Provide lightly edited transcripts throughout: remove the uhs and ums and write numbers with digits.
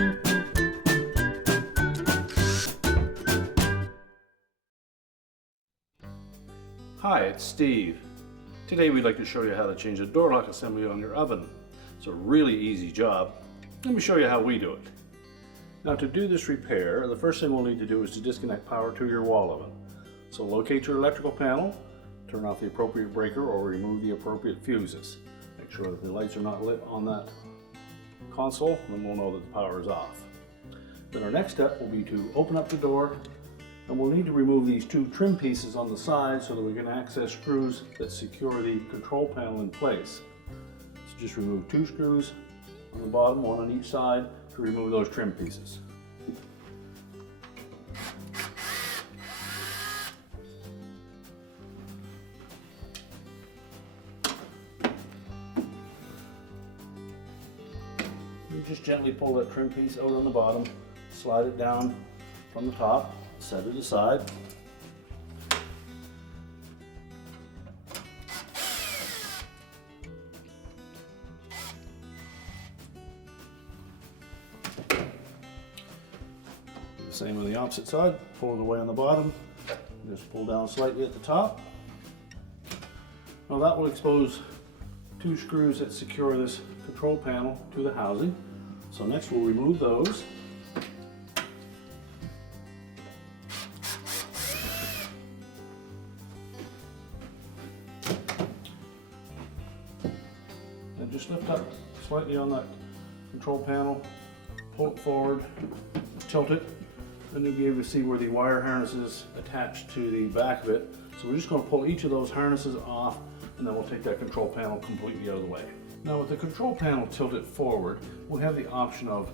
Hi, it's Steve. Today we'd like to show you how to change the door lock assembly on your oven. It's a really easy job. Let me show you how we do it. Now to do this repair, the first thing we'll need to do is to disconnect power to your wall oven. So locate your electrical panel, turn off the appropriate breaker or remove the appropriate fuses. Make sure that the lights are not lit on that console, then we'll know that the power is off. Then our next step will be to open up the door, and we'll need to remove these two trim pieces on the side so that we can access screws that secure the control panel in place. So just remove two screws on the bottom, one on each side, to remove those trim pieces. You just gently pull that trim piece out on the bottom, slide it down from the top, set it aside. Do the same on the opposite side, pull it away on the bottom, just pull down slightly at the top. Now that will expose two screws that secure this control panel to the housing. So next we'll remove those. And just lift up slightly on that control panel, pull it forward, tilt it, then you'll be able to see where the wire harness is attached to the back of it. So we're just going to pull each of those harnesses off, and then we'll take that control panel completely out of the way. Now with the control panel tilted forward, we'll have the option of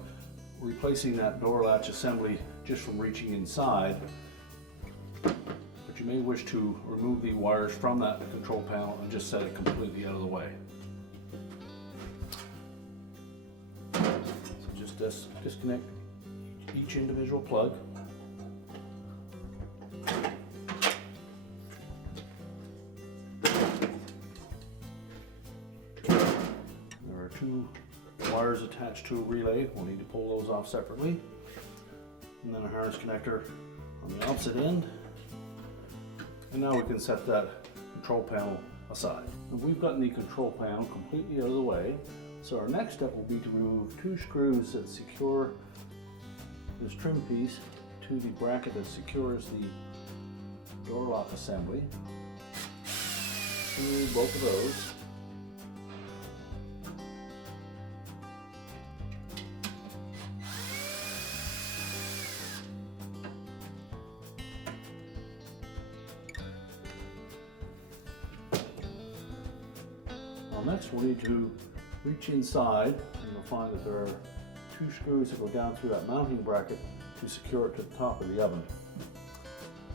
replacing that door latch assembly just from reaching inside, but you may wish to remove the wires from that control panel and just set it completely out of the way. So just disconnect each individual plug. Two wires attached to a relay. We'll need to pull those off separately. And then a harness connector on the opposite end. And now we can set that control panel aside. And we've gotten the control panel completely out of the way. So our next step will be to remove two screws that secure this trim piece to the bracket that secures the door lock assembly. Remove both of those. Next we'll need to reach inside, and you'll find that there are two screws that go down through that mounting bracket to secure it to the top of the oven.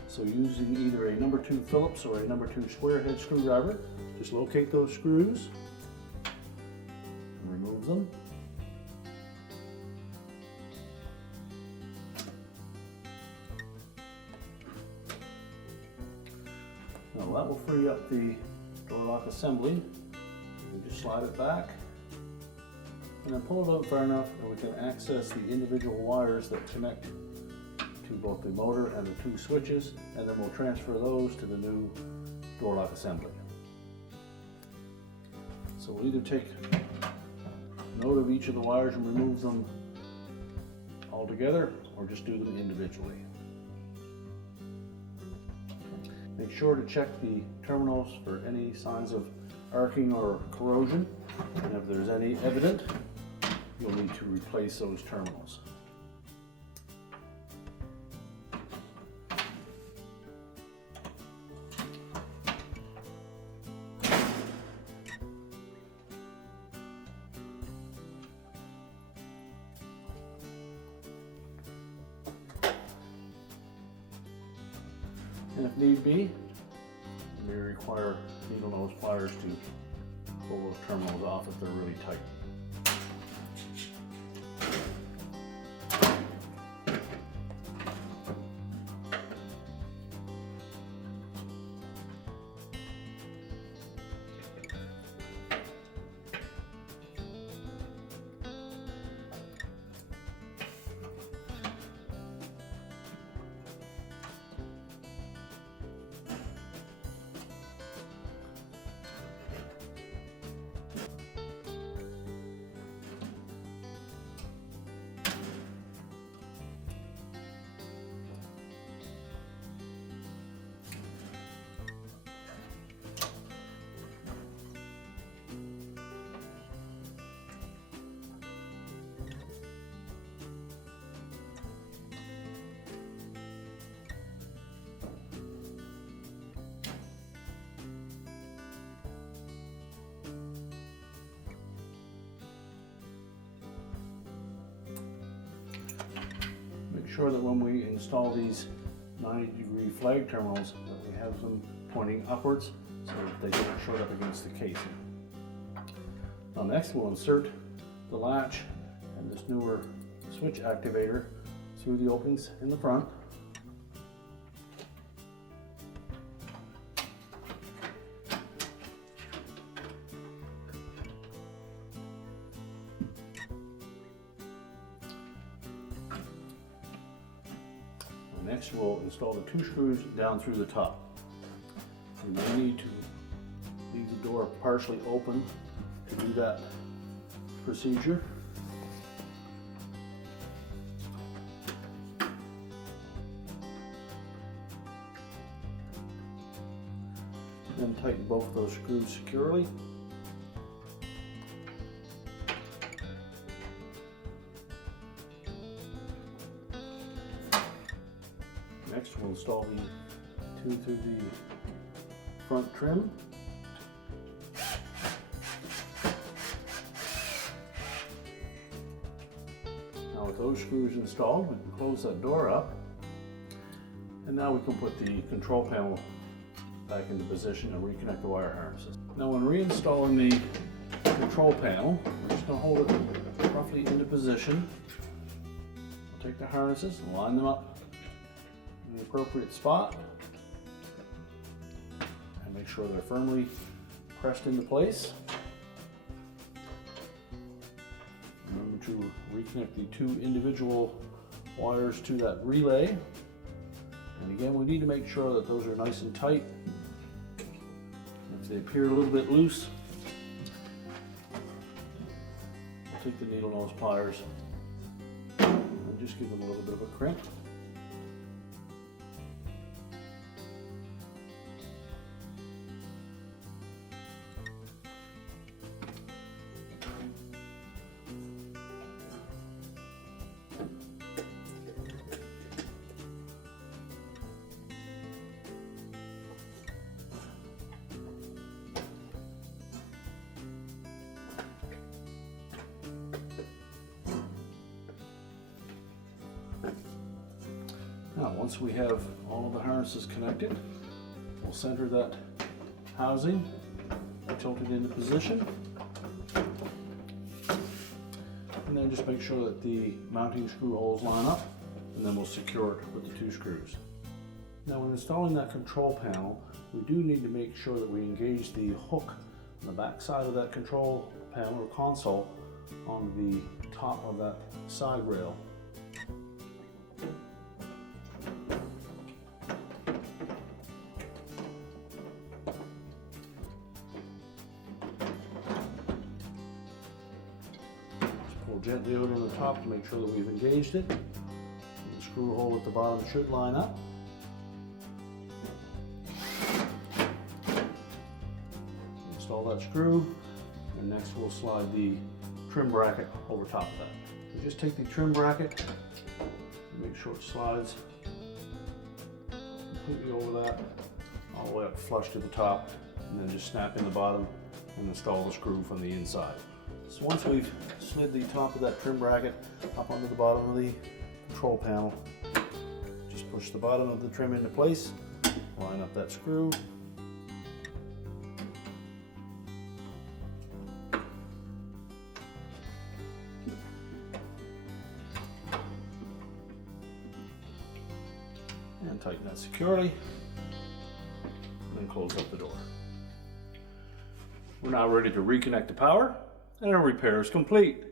So using either a number 2 Phillips or a number 2 square head screwdriver, just locate those screws and remove them. Now that will free up the door lock assembly. We just slide it back and then pull it out far enough that we can access the individual wires that connect to both the motor and the two switches, and then we'll transfer those to the new door lock assembly. So we'll either take note of each of the wires and remove them all together, or just do them individually. Make sure to check the terminals for any signs of arcing or corrosion, and if there's any evident, you'll need to replace those terminals. And if need be, you may require needle nose pliers to pull those terminals off if they're really tight. sure that when we install these 90-degree flag terminals that we have them pointing upwards so that they don't short up against the casing. Now next we'll insert the latch and this newer switch activator through the openings in the front. Next we'll install the 2 screws down through the top. We may need to leave the door partially open to do that procedure. Then tighten both those screws securely. Next we'll install the 2 through the front trim. Now with those screws installed, we can close that door up. And now we can put the control panel back into position and reconnect the wire harnesses. Now when reinstalling the control panel, we're just going to hold it roughly into position. We'll take the harnesses and line them up in the appropriate spot and make sure they're firmly pressed into place. Remember to reconnect the 2 individual wires to that relay. And again, we need to make sure that those are nice and tight. If they appear a little bit loose, we'll take the needle nose pliers and just give them a little bit of a crimp. Now, once we have all of the harnesses connected, we'll center that housing, tilt it into position, and then just make sure that the mounting screw holes line up, and then we'll secure it with the 2 screws. Now, when installing that control panel, we do need to make sure that we engage the hook on the back side of that control panel or console on the top of that side rail. Pull gently out on the top to make sure that we've engaged it. And the screw hole at the bottom should line up. Install that screw, and next we'll slide the trim bracket over top of that. So just take the trim bracket and make sure it slides completely over that, all the way up flush to the top, and then just snap in the bottom and install the screw from the inside. So once we've slid the top of that trim bracket up onto the bottom of the control panel, just push the bottom of the trim into place, line up that screw, and tighten that securely, and then close up the door. We're now ready to reconnect the power, and our repair is complete.